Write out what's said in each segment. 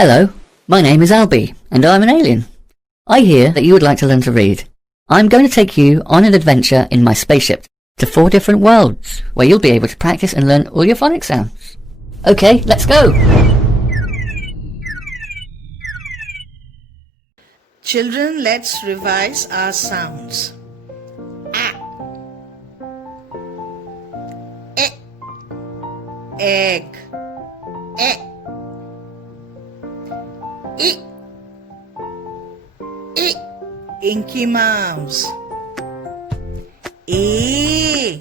Hello, my name is Albie, and I'm an alien. I hear that you would like to learn to read. I'm going to take you on an adventure in my spaceship to 4 different worlds, where you'll be able to practice and learn all your phonics sounds. Okay, let's go! Children, let's revise our sounds. A, egg, e, I, Inky Mouse. E,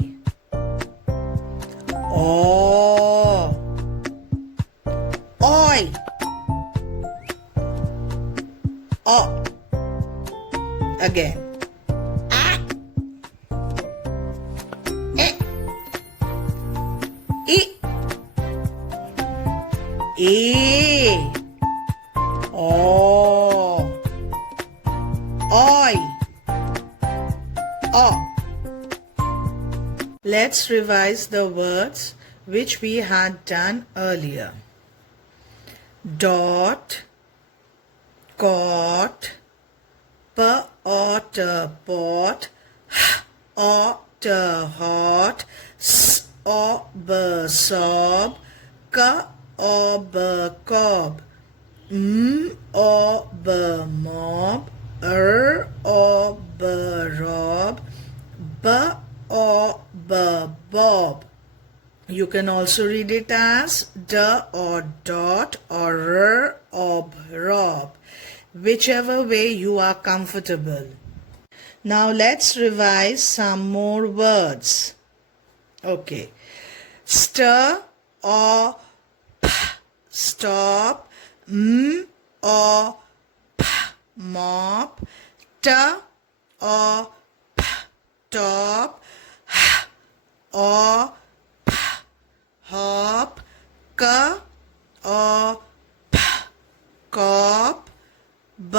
O, oi, o. Again. A, E, O, oi, o. Let's revise the words which we had done earlier. Dot, cot, pot, hot, sob, cob, mob, rob, bob. You can also read it as d or dot or rob, whichever way you are comfortable. Now let's revise some more words. Okay. Stir or p, stop, or p, mop, t or p, top, h or p, hop, k or p, cop, b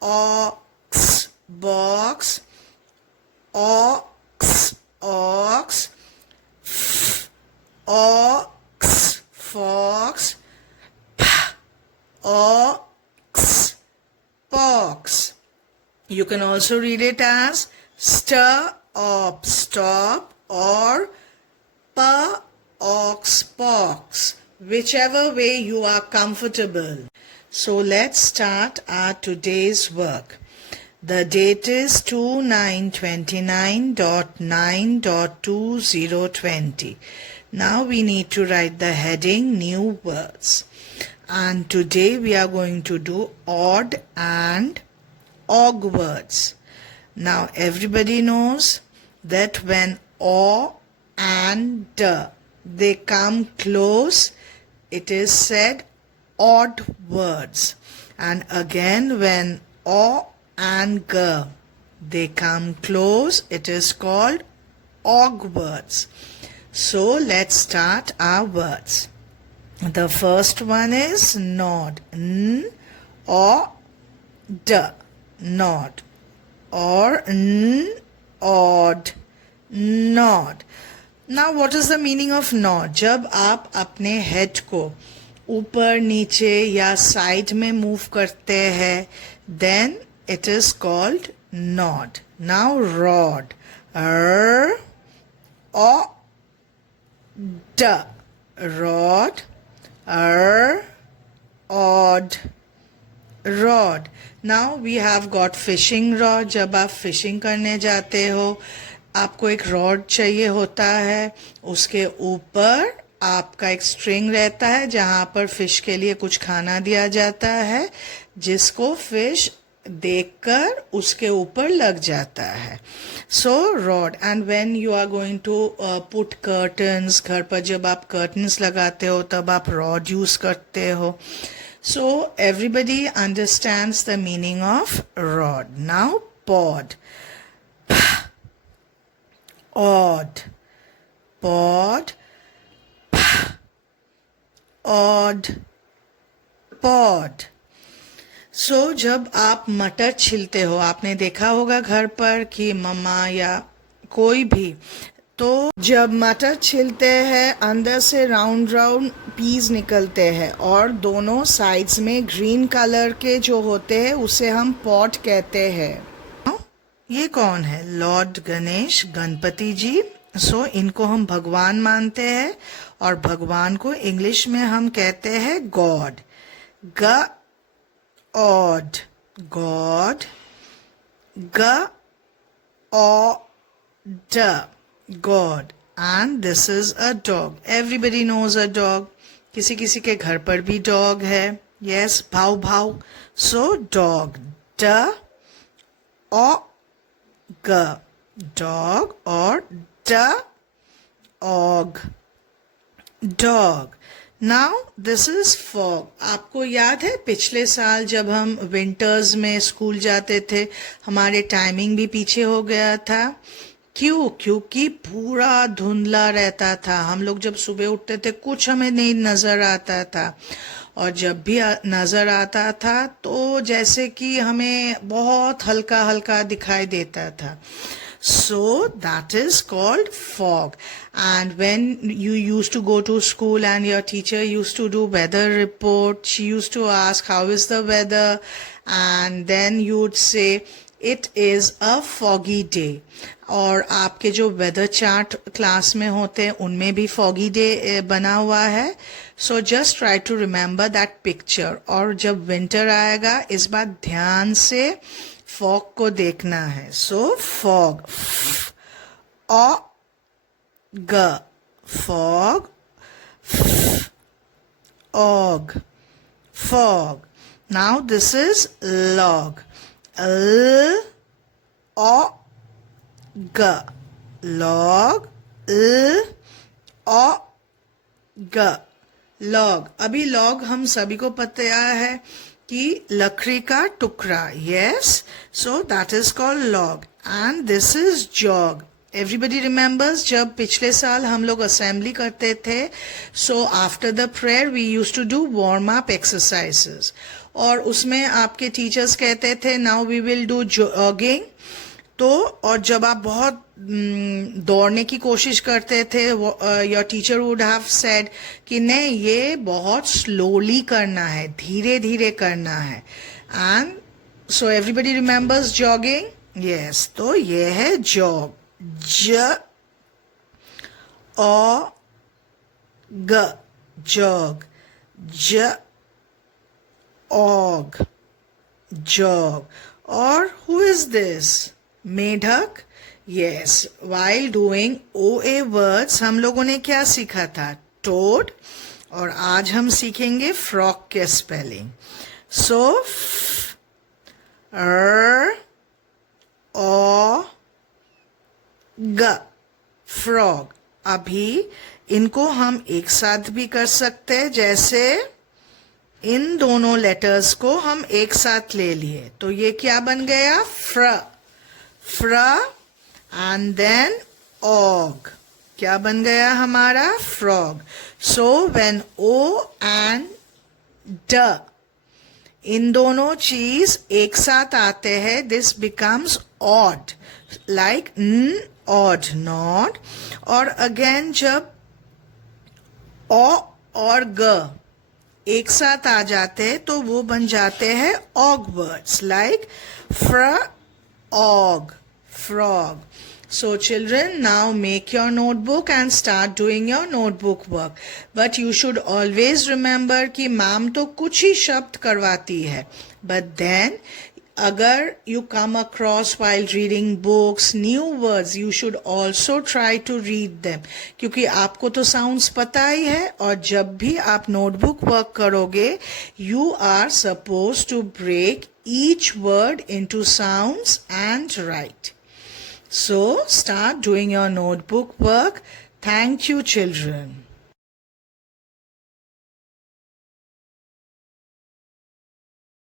or x, box, ox, f ox, fox, p ox, pox. You can also read it as stir or stop or p ox, pox, whichever way you are comfortable. So let's start our today's work. The date is 2929.9.2020. Now we need to write the heading New Words. And today we are going to do odd and og words. Now everybody knows that when o and they come close, it is said odd words. And again when o and g they come close, it is called og words. So let's start our words. The first one is nod, n or d, nod, or n odd, nod. Now what is the meaning of nod? जब आप अपने head को ऊपर नीचे या side में move करते हैं, then it is called nod. Now rod, r o d, rod, r odd, rod. Now we have got fishing rod. जब आप fishing करने जाते हो, आपको एक rod चाहिए होता है, उसके ऊपर आपका एक string रहता है जहां पर fish के लिए कुछ खाना दिया जाता है, जिसको fish देखकर उसके ऊपर लग जाता है. So rod. And when you are going to put curtains, घर पर जब आप curtains लगाते हो तब आप rod use करते हो. So everybody understands the meaning of rod. Now pod, odd, pod, odd, pod. So जब आप मटर छीलते हो, आपने देखा होगा घर पर कि मम्मा या कोई भी तो जब मटर छिलते हैं अंदर से राउंड राउंड पीस निकलते हैं और दोनों साइड्स में ग्रीन कलर के जो होते हैं उसे हम पॉट कहते हैं। ये कौन है? लॉर्ड गणेश, गणपति जी। सो इनको हम भगवान मानते हैं और भगवान को इंग्लिश में हम कहते हैं God. God, God, God, God. And this is a dog. Everybody knows a dog. किसी किसी के घर पर भी डॉग है। यस, भाव भाव। सो डॉग, ड ओ ग, डॉग और dog, dog. Now this is fog. आपको याद है पिछले साल जब हम विंटर्स में स्कूल जाते थे हमारे टाइमिंग भी पीछे हो गया था। क्यों? क्योंकि पूरा धुंधला रहता था। हम लोग जब सुबह उठते थे कुछ हमें नहीं नजर आता था और जब भी नजर आता था तो जैसे कि हमें बहुत हल्का हल्का दिखाई देता था। So that is called fog. And when you used to go to school and your teacher used to do weather report, she used to ask how is the weather, and then you would say it is a foggy day. और आपके जो weather chart class में होते हैं उनमें भी foggy day बना हुआ है. So just try to remember that picture. और जब winter आएगा इस बार ध्यान से फॉग को देखना है. सो fog, O G, fog, og, fog. Now this is log. L O ग, लॉग, ल ओ ग, लॉग. अभी लॉग हम सभी को पता है कि लकड़ी का टुकड़ा. Yes, so that is called log. And this is jog. Everybody remembers जब पिछले साल हम लोग असेंबली करते थे, so after the prayer we use to do warm up exercises और उसमें आपके टीचर्स कहते थे now we will do jogging. तो और जब आप बहुत दौड़ने की कोशिश करते थे your teacher would have said कि नहीं ये बहुत स्लोली करना है, धीरे धीरे करना है. And so everybody remembers jogging. Yes, तो ये है जॉग. ज ओ ग, जॉग. ज ऑग, जॉग. और हु इज दिस? मेढक. Yes, while doing OA words हम लोगों ने क्या सीखा था? टोड. और आज हम सीखेंगे फ्रॉग के स्पेलिंग. सो R O G, फ्रॉग. अभी इनको हम एक साथ भी कर सकते हैं. जैसे इन दोनों लेटर्स को हम एक साथ ले लिए तो ये क्या बन गया? फ्र. फ्र एंड देन ऑग. क्या बन गया हमारा? Frog. So when O and ड इन दोनों चीज एक साथ आते हैं दिस बिकम्स ऑड. लाइक न, ऑड, नॉट. और अगेन जब ओ और ग एक साथ आ जाते हैं तो वो बन जाते हैं ऑग वर्ड्स. लाइक फ्र, og, frog. So children, now make your notebook and start doing your notebook work. But you should always remember कि मैम तो कुछ ही शब्द करवाती है. But then अगर you come across while reading books new words, you should also try to read them. क्योंकि आपको तो sounds पता ही है और जब भी आप notebook work करोगे you are supposed to break each word into sounds and write. So start doing your notebook work. Thank you, children.